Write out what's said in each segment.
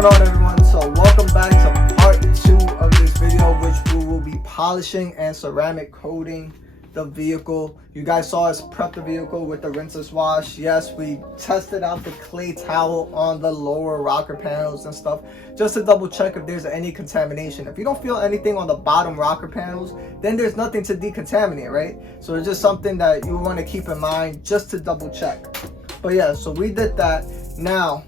going on, everyone? So welcome back to part 2 of this video, which we will be polishing and ceramic coating the vehicle. You guys saw us prep the vehicle with the rinseless wash. Yes, we tested out the clay towel on the lower rocker panels and stuff just to double check if there's any contamination. If you don't feel anything on the bottom rocker panels, then there's nothing to decontaminate, right? So it's just something that you want to keep in mind just to double check. But yeah, so we did that. Now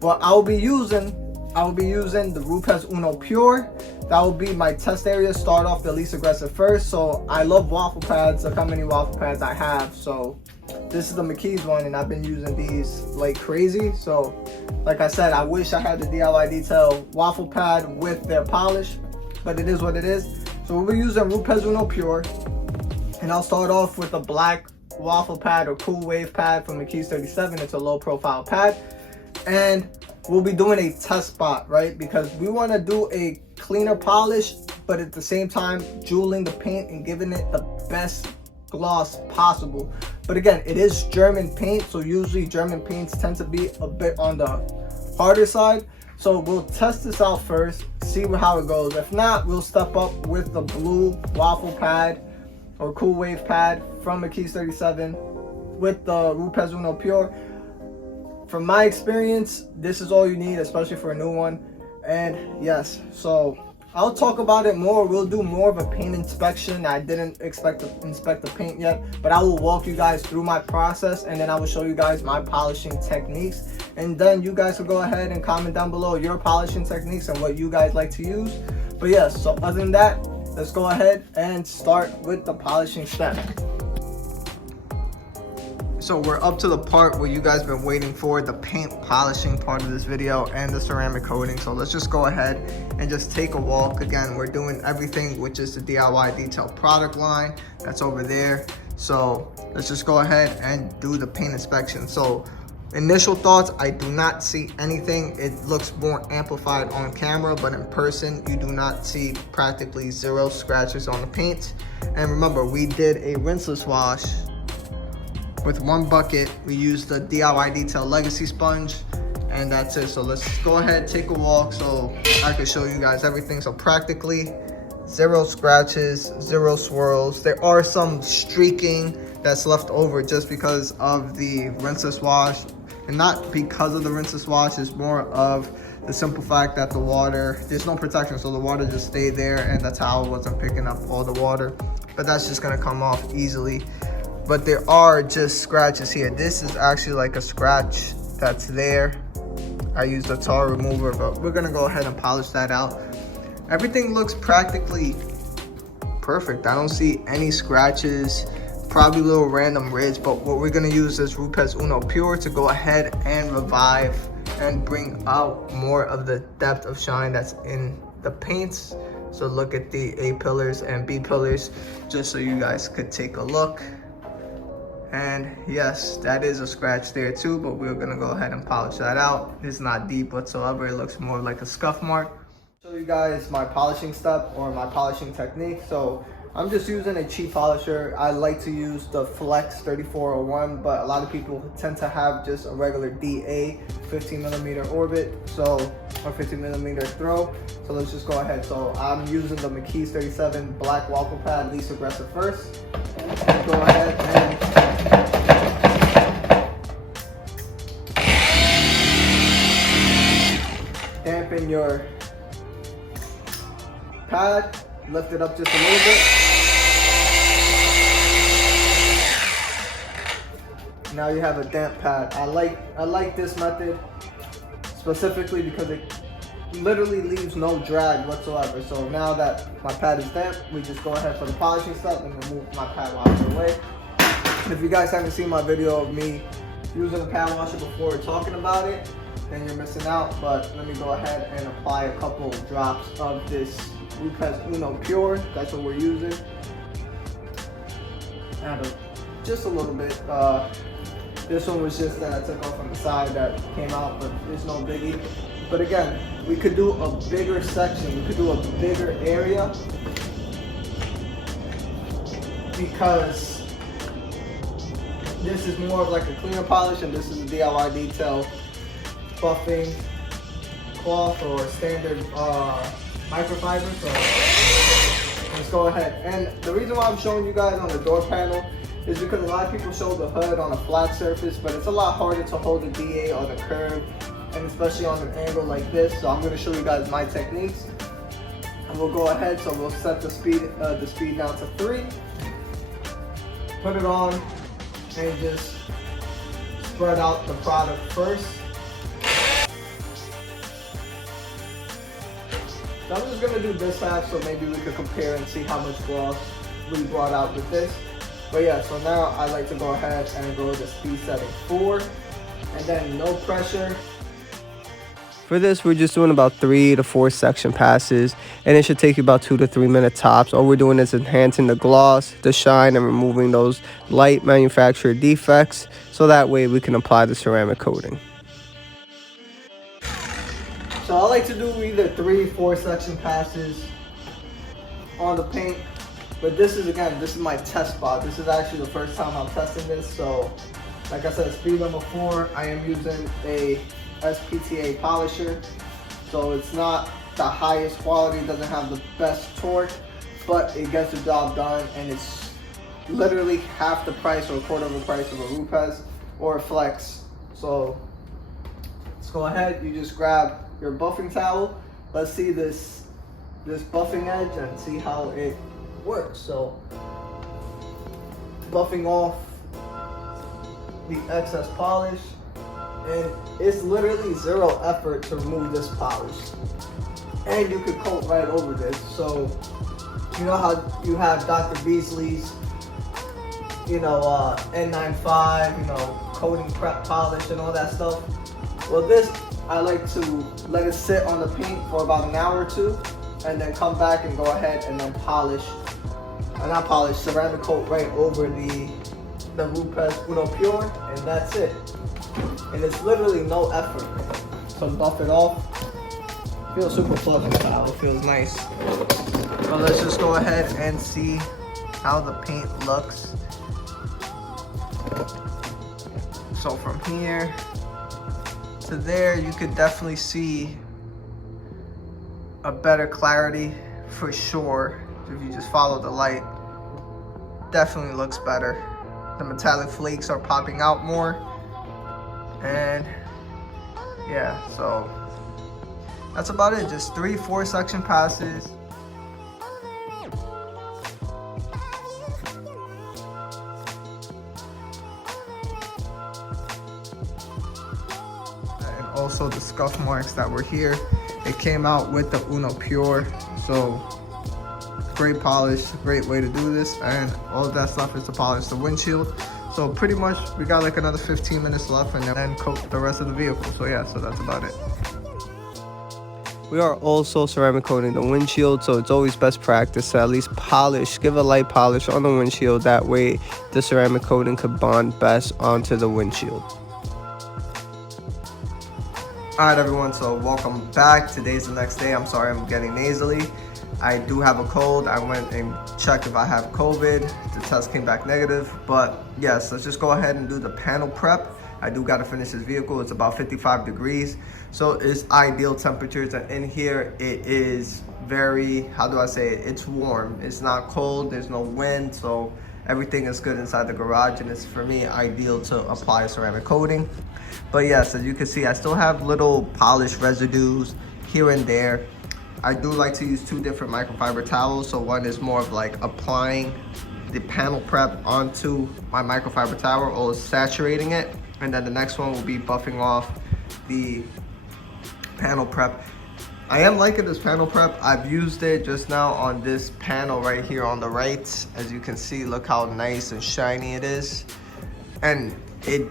what I'll be using the Rupes Uno Pure. That will be my test area. Start off the least aggressive first. So I love waffle pads. Look how many waffle pads I have. So this is the Mckees one, and I've been using these like crazy. So like I said, I wish I had the DIY Detail waffle pad with their polish, but it is what it is. So we'll be using Rupes Uno Pure, and I'll start off with a black waffle pad or cool wave pad from Mckees37. It's a low profile pad, and we'll be doing a test spot, right? Because we want to do a cleaner polish, but at the same time jeweling the paint and giving it the best gloss possible. But again, it is German paint, so usually German paints tend to be a bit on the harder side. So we'll test this out first, see how it goes. If not, we'll step up with the blue waffle pad or cool wave pad from Mckees37 with the Rupes Uno Pure. From my experience, this is all you need, especially for a new one. And yes, so I'll talk about it more. We'll do more of a paint inspection. I didn't expect to inspect the paint yet, but I will walk you guys through my process, and then I will show you guys my polishing techniques. And then you guys will go ahead and comment down below your polishing techniques and what you guys like to use. But yes, so other than that, let's go ahead and start with the polishing step. So we're up to the part where you guys been waiting for, the paint polishing part of this video and the ceramic coating. So let's just go ahead and just take a walk. Again, we're doing everything, which is the DIY Detail product line that's over there. So let's just go ahead and do the paint inspection. So initial thoughts, I do not see anything. It looks more amplified on camera, but in person you do not see practically zero scratches on the paint. And remember, we did a rinseless wash with one bucket. We used the DIY Detail Legacy sponge, and that's it. So let's go ahead, take a walk so I can show you guys everything. So practically zero scratches, zero swirls. There are some streaking that's left over just because of the rinseless wash, and not because of the rinseless wash. It's more of the simple fact that the water, there's no protection, so the water just stayed there, and that's how it wasn't picking up all the water. But that's just gonna come off easily. But there are just scratches here. This is actually like a scratch that's there. I used a tar remover, but we're gonna go ahead and polish that out. Everything looks practically perfect. I don't see any scratches, probably a little random ridge, but what we're gonna use is Rupes Uno Pure to go ahead and revive and bring out more of the depth of shine that's in the paints. So look at the A pillars and B pillars, just so you guys could take a look. And yes, that is a scratch there too, but we're gonna go ahead and polish that out. It's not deep whatsoever. It looks more like a scuff mark. Show you guys my polishing step or my polishing technique. So I'm just using a cheap polisher. I like to use the Flex 3401, but a lot of people tend to have just a regular DA 15mm orbit, so, or 15mm throw. So let's just go ahead. So I'm using the Mckees37 black waffle pad, least aggressive first. Go ahead and dampen your pad, lift it up just a little bit. Now you have a damp pad. I like this method specifically because it literally leaves no drag whatsoever. So now that my pad is damp, we just go ahead for the polishing step and remove my pad washer away. If you guys haven't seen my video of me using a pad washer before talking about it, then you're missing out. But let me go ahead and apply a couple drops of this Rupes Uno Pure. That's what we're using. Add just a little bit. This one was just that I took off on the side that came out, but it's no biggie. But again, we could do a bigger section. We could do a bigger area because this is more of like a cleaner polish, and this is a DIY Detail buffing cloth or standard microfiber. So let's go ahead. And the reason why I'm showing you guys on the door panel is because a lot of people show the hood on a flat surface, but it's a lot harder to hold the DA on a curve, and especially on an angle like this. So I'm going to show you guys my techniques, and we'll go ahead. So we'll set the speed down to 3, put it on, and just spread out the product first. So I'm just gonna do this half, so maybe we could compare and see how much gloss we brought out with this. But yeah, so now I like to go ahead and go to speed setting 4, and then no pressure. For this, we're just doing about 3 to 4 section passes, and it should take you about 2 to 3 minute tops. All we're doing is enhancing the gloss, the shine, and removing those light manufacturer defects, so that way we can apply the ceramic coating. So I like to do either 3 or 4 section passes on the paint, but this is my test spot. This is actually the first time I'm testing this. So like I said, speed number 4, I am using a SPTA polisher. So it's not the highest quality, doesn't have the best torque, but it gets the job done, and it's literally half the price or a quarter of the price of a Rupes or a Flex. So let's go ahead, you just grab your buffing towel. Let's see this buffing edge and see how it works. So buffing off the excess polish, and it's literally 0 effort to remove this polish, and you could coat right over this. So you know how you have Dr. Beasley's, N914, coating prep polish and all that stuff. Well, this, I like to let it sit on the paint for about an hour or 2, and then come back and go ahead and then ceramic coat right over the Rupes Uno Pure, and that's it. And it's literally no effort to buff it off. Feels super fluffy style, it feels nice. So let's just go ahead and see how the paint looks. So from here to there, you could definitely see a better clarity for sure. If you just follow the light, definitely looks better. The metallic flakes are popping out more, and yeah, so that's about it. Just 3-4 section passes. Also the scuff marks that were here, it came out with the Uno Pure. So great polish, great way to do this, and all of that stuff is to polish the windshield. So pretty much we got like another 15 minutes left, and then coat the rest of the vehicle. So yeah, so that's about it. We are also ceramic coating the windshield, so it's always best practice to at least polish, give a light polish on the windshield. That way the ceramic coating could bond best onto the windshield. Alright everyone, so welcome back. Today's the next day. I'm sorry I'm getting nasally. I do have a cold. I went and checked if I have COVID. The test came back negative. But yes, let's just go ahead and do the panel prep. I do got to finish this vehicle. It's about 55 degrees. So it's ideal temperatures. And in here, it is very, how do I say it? It's warm. It's not cold. There's no wind. So everything is good inside the garage. And it's, for me, ideal to apply ceramic coating. But yes, as you can see, I still have little polish residues here and there. I do like to use 2 different microfiber towels. So one is more of like applying the panel prep onto my microfiber towel or saturating it. And then the next one will be buffing off the panel prep. I am liking this panel prep. I've used it just now on this panel right here on the right. As you can see, look how nice and shiny it is. And it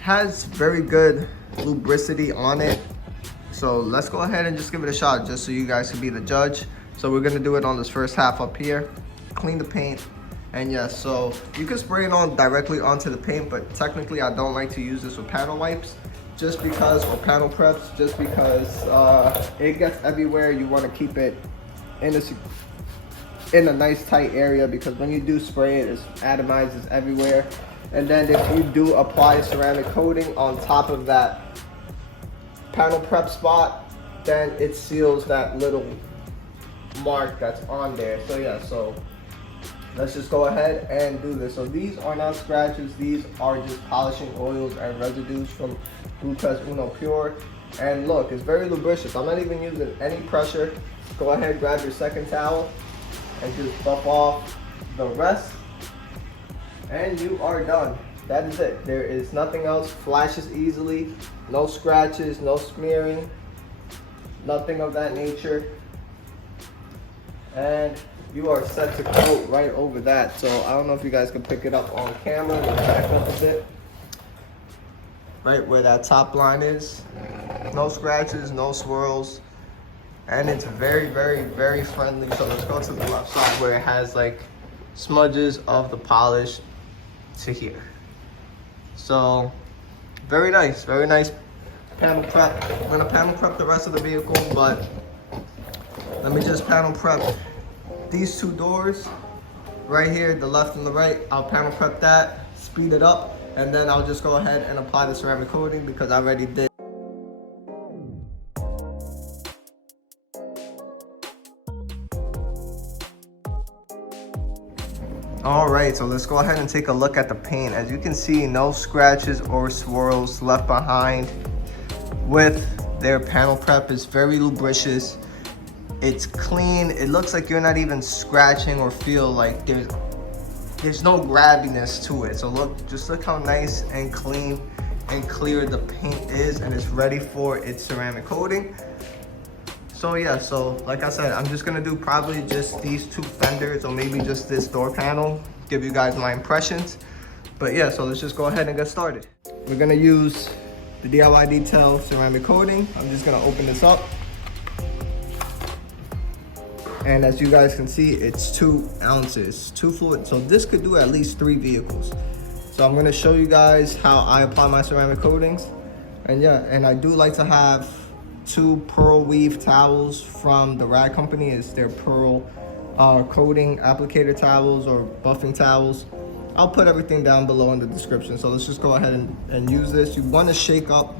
has very good lubricity on it. So let's go ahead and just give it a shot, just so you guys can be the judge. So we're gonna do it on this first half up here, clean the paint, and yes, so you can spray it on directly onto the paint, but technically I don't like to use this with panel wipes, just because, or panel preps, just because it gets everywhere. You wanna keep it in a nice tight area, because when you do spray it, it atomizes everywhere. And then if you do apply ceramic coating on top of that panel prep spot, then it seals that little mark that's on there. So yeah, so let's just go ahead and do this. So these are not scratches, these are just polishing oils and residues from Blue Press Uno Pure. And look, it's very lubricious. I'm not even using any pressure. Go ahead, grab your second towel and just buff off the rest, and you are done. That is it. There is nothing else. Flashes easily, no scratches, no smearing, nothing of that nature. And you are set to coat right over that. So I don't know if you guys can pick it up on camera. Let me back up a bit. Right where that top line is. No scratches, no swirls. And it's very, very, very friendly. So let's go to the left side where it has like smudges of the polish to here. So very nice panel prep. I'm gonna panel prep the rest of the vehicle, but let me just panel prep these two doors right here, the left and the right. I'll panel prep that, speed it up, and then I'll just go ahead and apply the ceramic coating because I already did. All right, so let's go ahead and take a look at the paint. As you can see, no scratches or swirls left behind with their panel prep. It's very lubricious. It's clean. It looks like you're not even scratching or feel like there's no grabbiness to it. So look, just look how nice and clean and clear the paint is, and it's ready for its ceramic coating. So yeah, so like I said, I'm just gonna do probably just these two fenders or maybe just this door panel, give you guys my impressions. But yeah, so let's just go ahead and get started. We're gonna use the DIY Detail ceramic coating. I'm just gonna open this up. And as you guys can see, it's 2 ounces, 2 fluid. So this could do at least 3 vehicles. So I'm gonna show you guys how I apply my ceramic coatings. And yeah, and I do like to have 2 pearl weave towels from the Rag Company. It's their pearl coating applicator towels or buffing towels. I'll put everything down below in the description. So let's just go ahead and use this. You want to shake up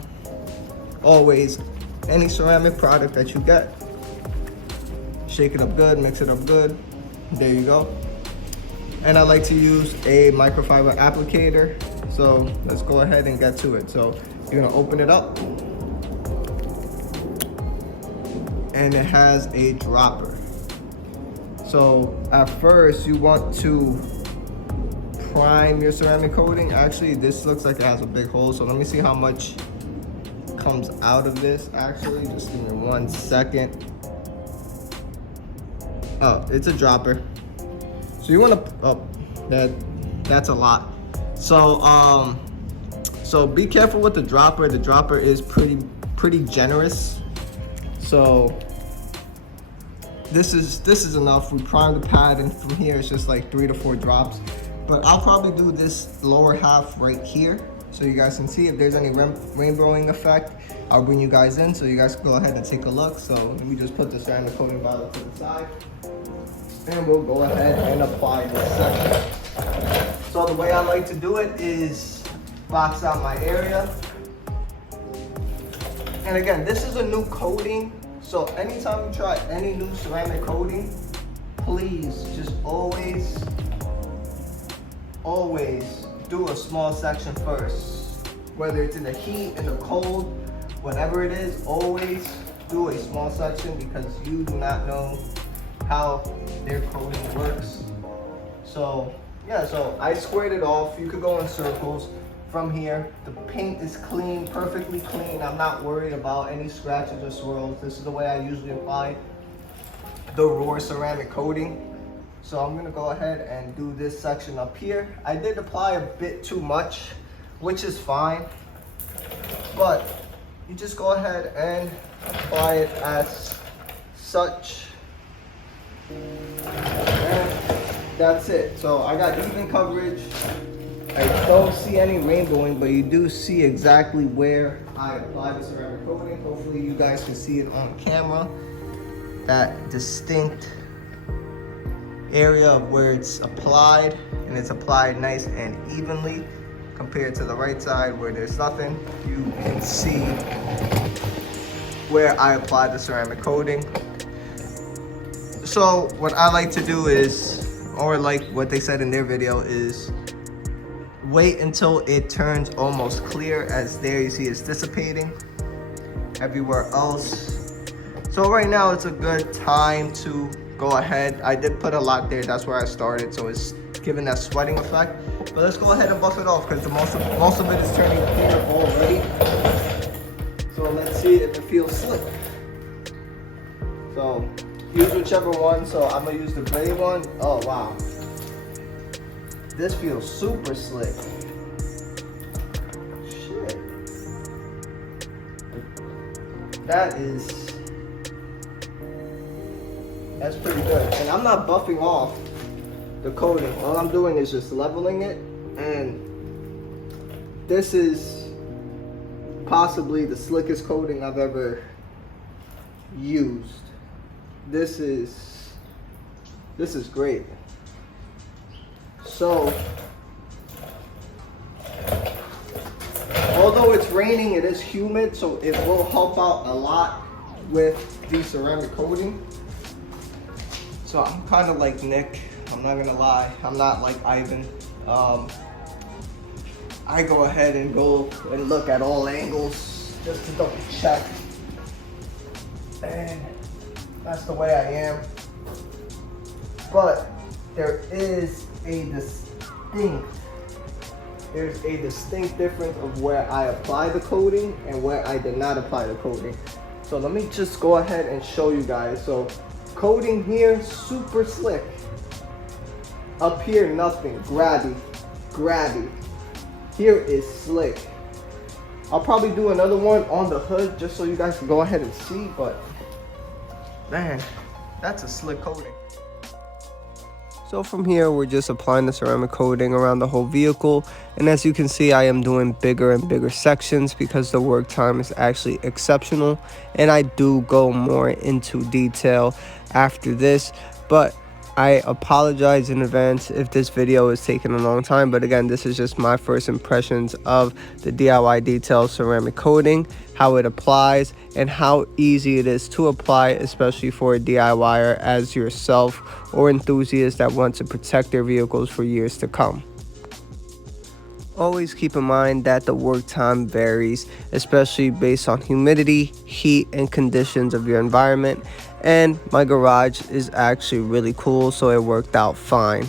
always any ceramic product that you get. Shake it up good, mix it up good. There you go. And I like to use a microfiber applicator. So let's go ahead and get to it. So you're gonna open it up. And it has a dropper. So at first you want to prime your ceramic coating. Actually, this looks like it has a big hole, so let me see how much comes out of this. Actually, just give me 1 second. Oh, it's a dropper. So you want to, oh, that's a lot. So so be careful with the dropper. The dropper is pretty generous. So this is enough. We prime the pad, and from here it's just like 3 to 4 drops. But I'll probably do this lower half right here so you guys can see if there's any rainbowing effect. I'll bring you guys in so you guys can go ahead and take a look. So let me just put the ceramic coating bottle to the side, and we'll go ahead and apply this section. So the way I like to do it is box out my area. And again, this is a new coating. So anytime you try any new ceramic coating, please just always do a small section first. Whether it's in the heat, in the cold, whatever it is, always do a small section because you do not know how their coating works. So yeah, so I squared it off. You could go in circles. From here, the paint is clean, perfectly clean. I'm not worried about any scratches or swirls. This is the way I usually apply the raw ceramic coating. So I'm gonna go ahead and do this section up here. I did apply a bit too much, which is fine, but you just go ahead and apply it as such. And that's it. So I got even coverage. I don't see any rainbowing, but you do see exactly where I apply the ceramic coating. Hopefully you guys can see it on camera. That distinct area of where it's applied, and it's applied nice and evenly compared to the right side where there's nothing. You can see where I apply the ceramic coating. So what I like to do is, or like what they said in their video, is wait until it turns almost clear. As there you see it's dissipating everywhere else. So right now it's a good time to go ahead. I did put a lot there, that's where I started, so it's giving that sweating effect. But let's go ahead and buff it off because most of it is turning clear already. So let's see if it feels slick. So use whichever one. So I'm gonna use the gray one. Oh wow, this feels super slick. Shit, that's pretty good. And I'm not buffing off the coating. All I'm doing is just leveling it, and this is possibly the slickest coating I've ever used. This is great. So although it's raining, it is humid, so it will help out a lot with the ceramic coating. So I'm kind of like Nick, I'm not gonna lie, I'm not like Ivan. I go ahead and go and look at all angles just to double check, and that's the way I am. But there's a distinct difference of where I apply the coating and where I did not apply the coating. So let me just go ahead and show you guys. So coating here, super slick. Up here, nothing, grabby. Here is slick. I'll probably do another one on the hood just so you guys can go ahead and see, but man, that's a slick coating. So from here, we're just applying the ceramic coating around the whole vehicle. And as you can see, I am doing bigger and bigger sections because the work time is actually exceptional. And I do go more into detail after this, but I apologize in advance if this video is taking a long time. But again, this is just my first impressions of the DIY Detail ceramic coating, how it applies, and how easy it is to apply, especially for a DIYer as yourself or enthusiasts that want to protect their vehicles for years to come. Always keep in mind that the work time varies, especially based on humidity, heat, and conditions of your environment. And my garage is actually really cool, so it worked out fine.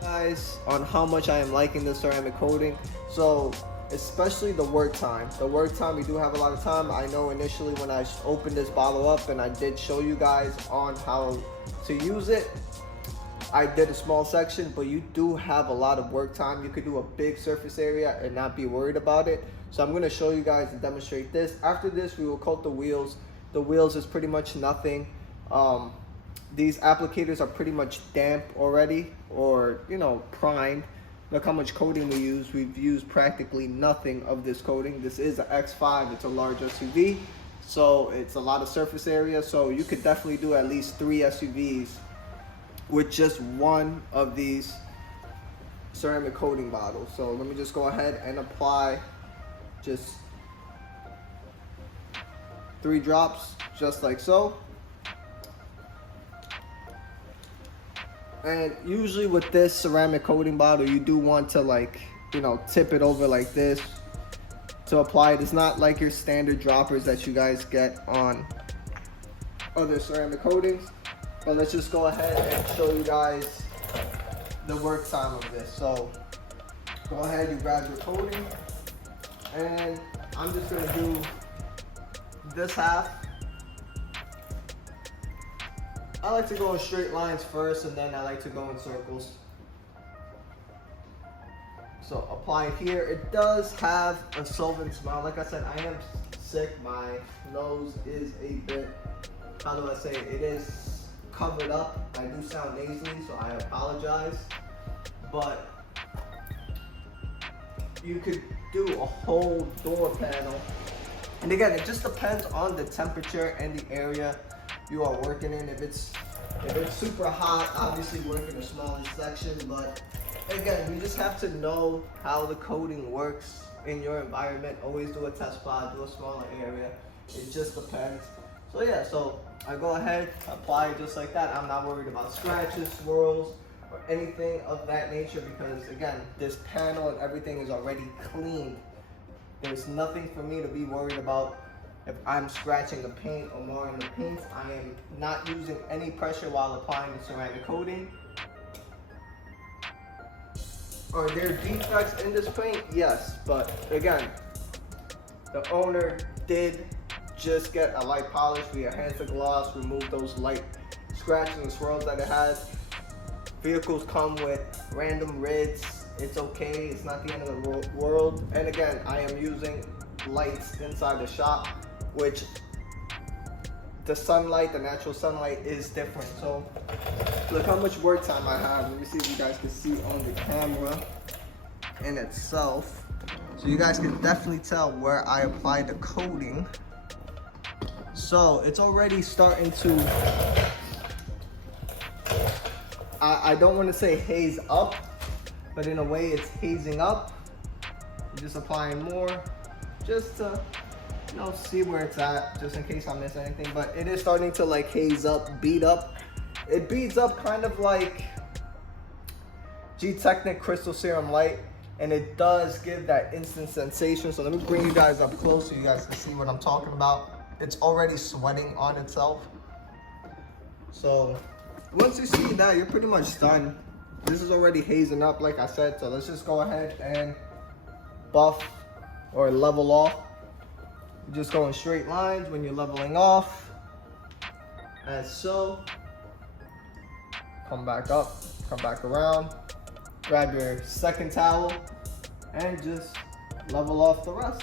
Guys, on how much I am liking the ceramic coating. So especially the work time, we do have a lot of time. I know initially when I opened this bottle up and I did show you guys on how to use it, I did a small section, but you do have a lot of work time. You could do a big surface area and not be worried about it. So I'm going to show you guys and demonstrate this. After this, we will coat the wheels. The wheels is pretty much nothing. These applicators are pretty much damp already, or primed. Look how much coating we use. We've used practically nothing of this coating. This is an X5, it's a large SUV, so it's a lot of surface area. So you could definitely do at least 3 SUVs with just one of these ceramic coating bottles. So let me just go ahead and apply just 3 drops, just like so. And usually with this ceramic coating bottle, you do want to tip it over like this to apply it. It's not like your standard droppers that you guys get on other ceramic coatings. But let's just go ahead and show you guys the work time of this. So go ahead, you grab your coating, and I'm just gonna do this half. I like to go in straight lines first, and then I like to go in circles. So apply here. It does have a solvent smell. Like I said, I am sick. My nose is a bit, how do I say it? It is covered up. I do sound nasally, so I apologize. But you could do a whole door panel. And again, it just depends on the temperature and the area you are working in. If it's super hot, obviously work in a smaller section. But again, you just have to know how the coating works in your environment. Always do a test plot, do a smaller area. It just depends. So yeah, so I go ahead, apply it just like that. I'm not worried about scratches, swirls, or anything of that nature because again, this panel and everything is already cleaned. There's nothing for me to be worried about if I'm scratching the paint or marring the paint. I am not using any pressure while applying the ceramic coating. Are there defects in this paint? Yes, but again, the owner did just get a light polish via hand to gloss, remove those light scratches and swirls that it has. Vehicles come with random rids. It's okay, it's not the end of the world. And again, I am using lights inside the shop, which the sunlight, the natural sunlight is different. So look how much work time I have. Let me see if you guys can see on the camera in itself. So you guys can definitely tell where I applied the coating. So it's already starting to, I don't want to say haze up, but in a way it's hazing up. I'm just applying more just to, you know, see where it's at, just in case I miss anything. But it is starting to like haze up, bead up. It beads up kind of like G-Technic Crystal Serum Light, and it does give that instant sensation. So let me bring you guys up close so you guys can see what I'm talking about. It's already sweating on itself. So once you see that, you're pretty much done. This is already hazing up, like I said, so let's just go ahead and buff or level off. You just go in straight lines when you're leveling off, as so. Come back up, come back around, grab your second towel, and just level off the rest.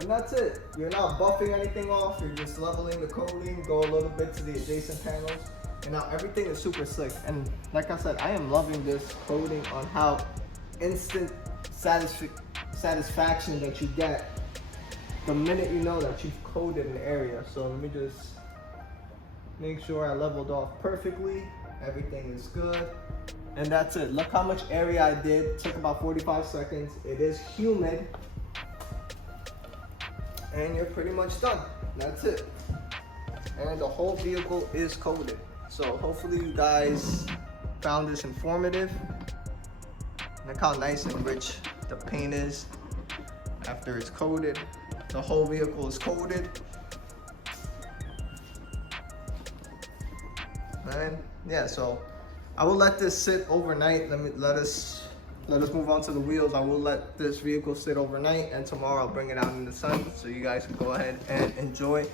And that's it. You're not buffing anything off, you're just leveling the coating, go a little bit to the adjacent panels. And now everything is super slick. And like I said, I am loving this coating on how instant satisfaction that you get the minute you know that you've coated an area. So let me just make sure I leveled off perfectly. Everything is good. And that's it. Look how much area I did. Took about 45 seconds. It is humid. And you're pretty much done. That's it. And the whole vehicle is coated. So hopefully you guys found this informative. Look how nice and rich the paint is after it's coated. The whole vehicle is coated. And yeah, so I will let this sit overnight. Let us move on to the wheels. I will let this vehicle sit overnight, and tomorrow I'll bring it out in the sun so you guys can go ahead and enjoy,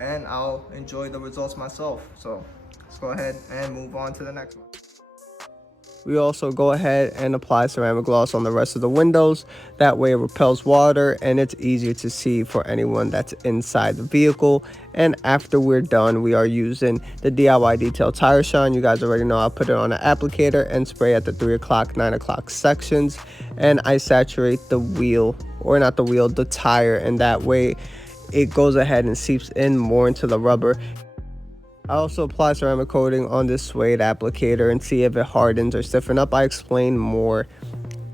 and I'll enjoy the results myself. So let's go ahead and move on to the next one. We also go ahead and apply ceramic gloss on the rest of the windows. That way it repels water and it's easier to see for anyone that's inside the vehicle. And after we're done, we are using the DIY Detail Tire Shine. You guys already know I put it on an applicator and spray at the 3 o'clock, 9 o'clock sections. And I saturate the wheel, or not the wheel, the tire, and that way it goes ahead and seeps in more into the rubber. I also apply ceramic coating on this suede applicator and see if it hardens or stiffens up. I explain more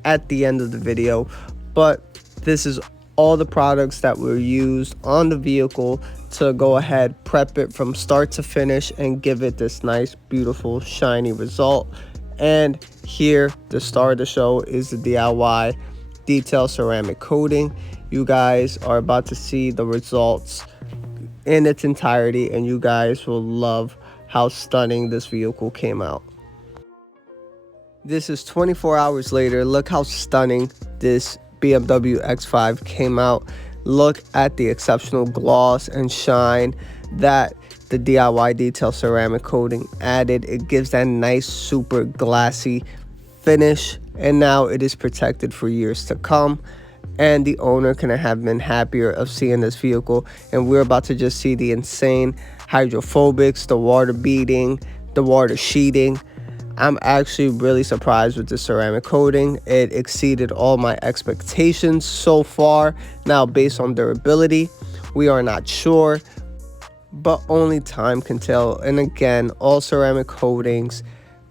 at the end of the video, but this is all the products that were used on the vehicle to go ahead, prep it from start to finish and give it this nice, beautiful, shiny result. And here, the star of the show is the DIY Detail Ceramic Coating. You guys are about to see the results in its entirety, and you guys will love how stunning this vehicle came out. This is 24 hours later. Look how stunning this BMW X5 came out. Look at the exceptional gloss and shine that the DIY Detail Ceramic Coating added. It gives that nice, super glassy finish, and now it is protected for years to come. And the owner couldn't have been happier of seeing this vehicle. And we're about to just see the insane hydrophobics, the water beading, the water sheeting. I'm actually really surprised with the ceramic coating. It exceeded all my expectations so far. Now, based on durability, we are not sure, but only time can tell. And again, all ceramic coatings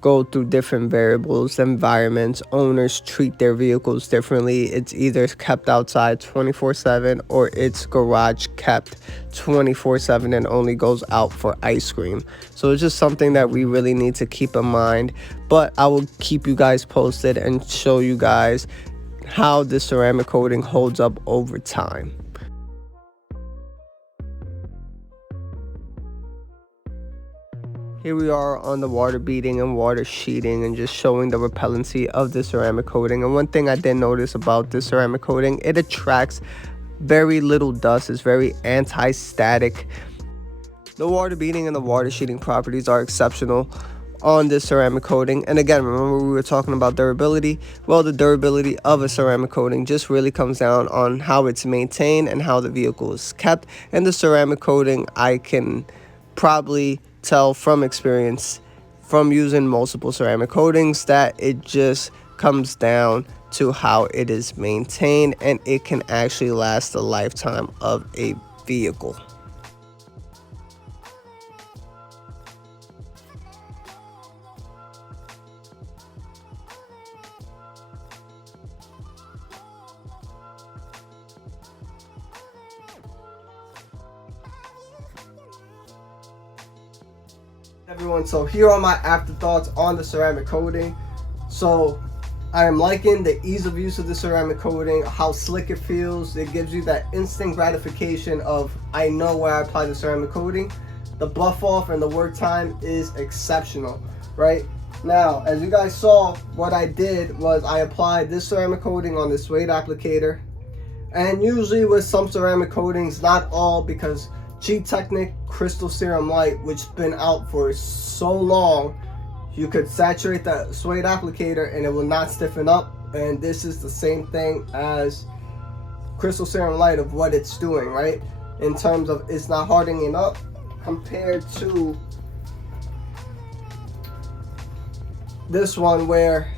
go through different variables, environments. Owners treat their vehicles differently. It's either kept outside 24/7 or it's garage kept 24/7 and only goes out for ice cream. So it's just something that we really need to keep in mind. But I will keep you guys posted and show you guys how the ceramic coating holds up over time. Here we are on the water beading and water sheeting and just showing the repellency of the ceramic coating. And one thing I did notice about this ceramic coating, it attracts very little dust. It's very anti-static. The water beading and the water sheeting properties are exceptional on this ceramic coating. And again, remember we were talking about durability. Well, the durability of a ceramic coating just really comes down on how it's maintained and how the vehicle is kept. And the ceramic coating, I can probably tell from experience from using multiple ceramic coatings that it just comes down to how it is maintained, and it can actually last the lifetime of a vehicle. Everyone, so here are my afterthoughts on the ceramic coating. So I am liking the ease of use of the ceramic coating, how slick it feels. It gives you that instant gratification of, I know where I apply the ceramic coating. The buff off and the work time is exceptional, right? Now, as you guys saw, what I did was I applied this ceramic coating on the suede applicator. And usually with some ceramic coatings, not all, because G-Technic Crystal Serum Light, which has been out for so long, you could saturate the suede applicator and it will not stiffen up. And this is the same thing as Crystal Serum Light of what it's doing, right? In terms of it's not hardening up compared to this one where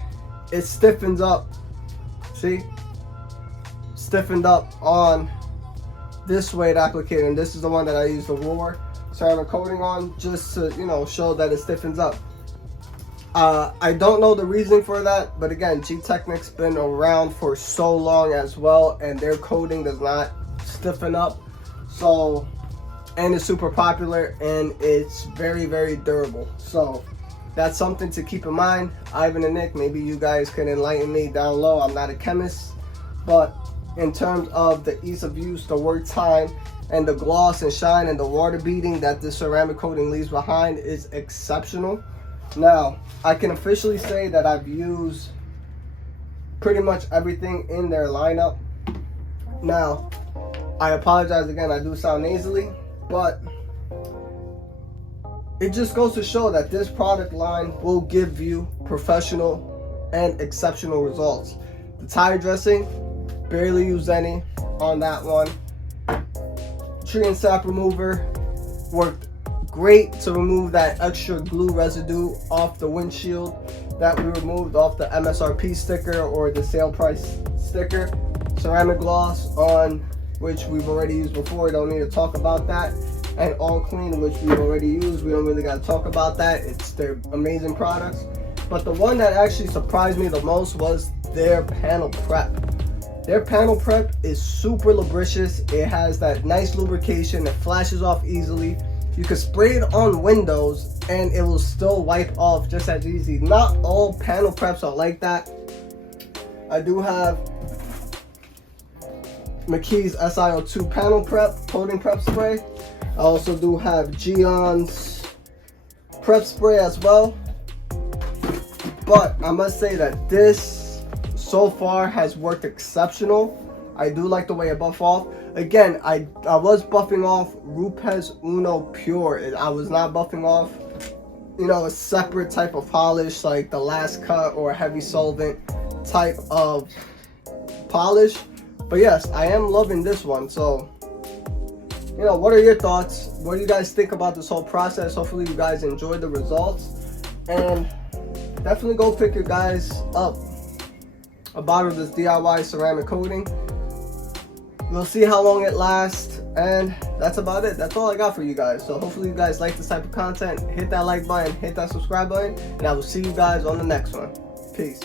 it stiffens up. See? Stiffened up on this suede applicator, and this is the one that I use the raw ceramic coating on, just to, you know, show that it stiffens up. I don't know the reason for that, but again, G-Technic's been around for so long as well, and their coating does not stiffen up. So, and it's super popular and it's very, very durable. So that's something to keep in mind. Ivan and Nick, maybe you guys can enlighten me down low. I'm not a chemist, but in terms of the ease of use, the work time, and the gloss and shine and the water beading that this ceramic coating leaves behind is exceptional. Now, I can officially say that I've used pretty much everything in their lineup. Now, I apologize again, I do sound nasally, but it just goes to show that this product line will give you professional and exceptional results. The tire dressing, barely used any on that one. Tree and sap remover worked great to remove that extra glue residue off the windshield that we removed off the MSRP sticker or the sale price sticker. Ceramic gloss on, which we've already used before, don't need to talk about that. And All Clean, which we've already used, we don't really got to talk about that. It's their amazing products. But the one that actually surprised me the most was their panel prep. Their panel prep is super lubricious. It has that nice lubrication. It flashes off easily. You can spray it on windows and it will still wipe off just as easy. Not all panel preps are like that. I do have Mckees SiO2 panel prep, coating prep spray. I also do have Geon's prep spray as well. But I must say that this so far has worked exceptional. I do like the way it buff off. Again, I was buffing off Rupes Uno Pure. I was not buffing off, you know, a separate type of polish like the Last Cut or a heavy solvent type of polish. But yes, I am loving this one. So, you know, what are your thoughts? What do you guys think about this whole process? Hopefully you guys enjoyed the results. And definitely go pick your guys up a bottle of this DIY ceramic coating. We'll see how long it lasts, and that's about it. That's all I got for you guys. So hopefully you guys like this type of content. Hit that like button, hit that subscribe button, and I will see you guys on the next one. Peace.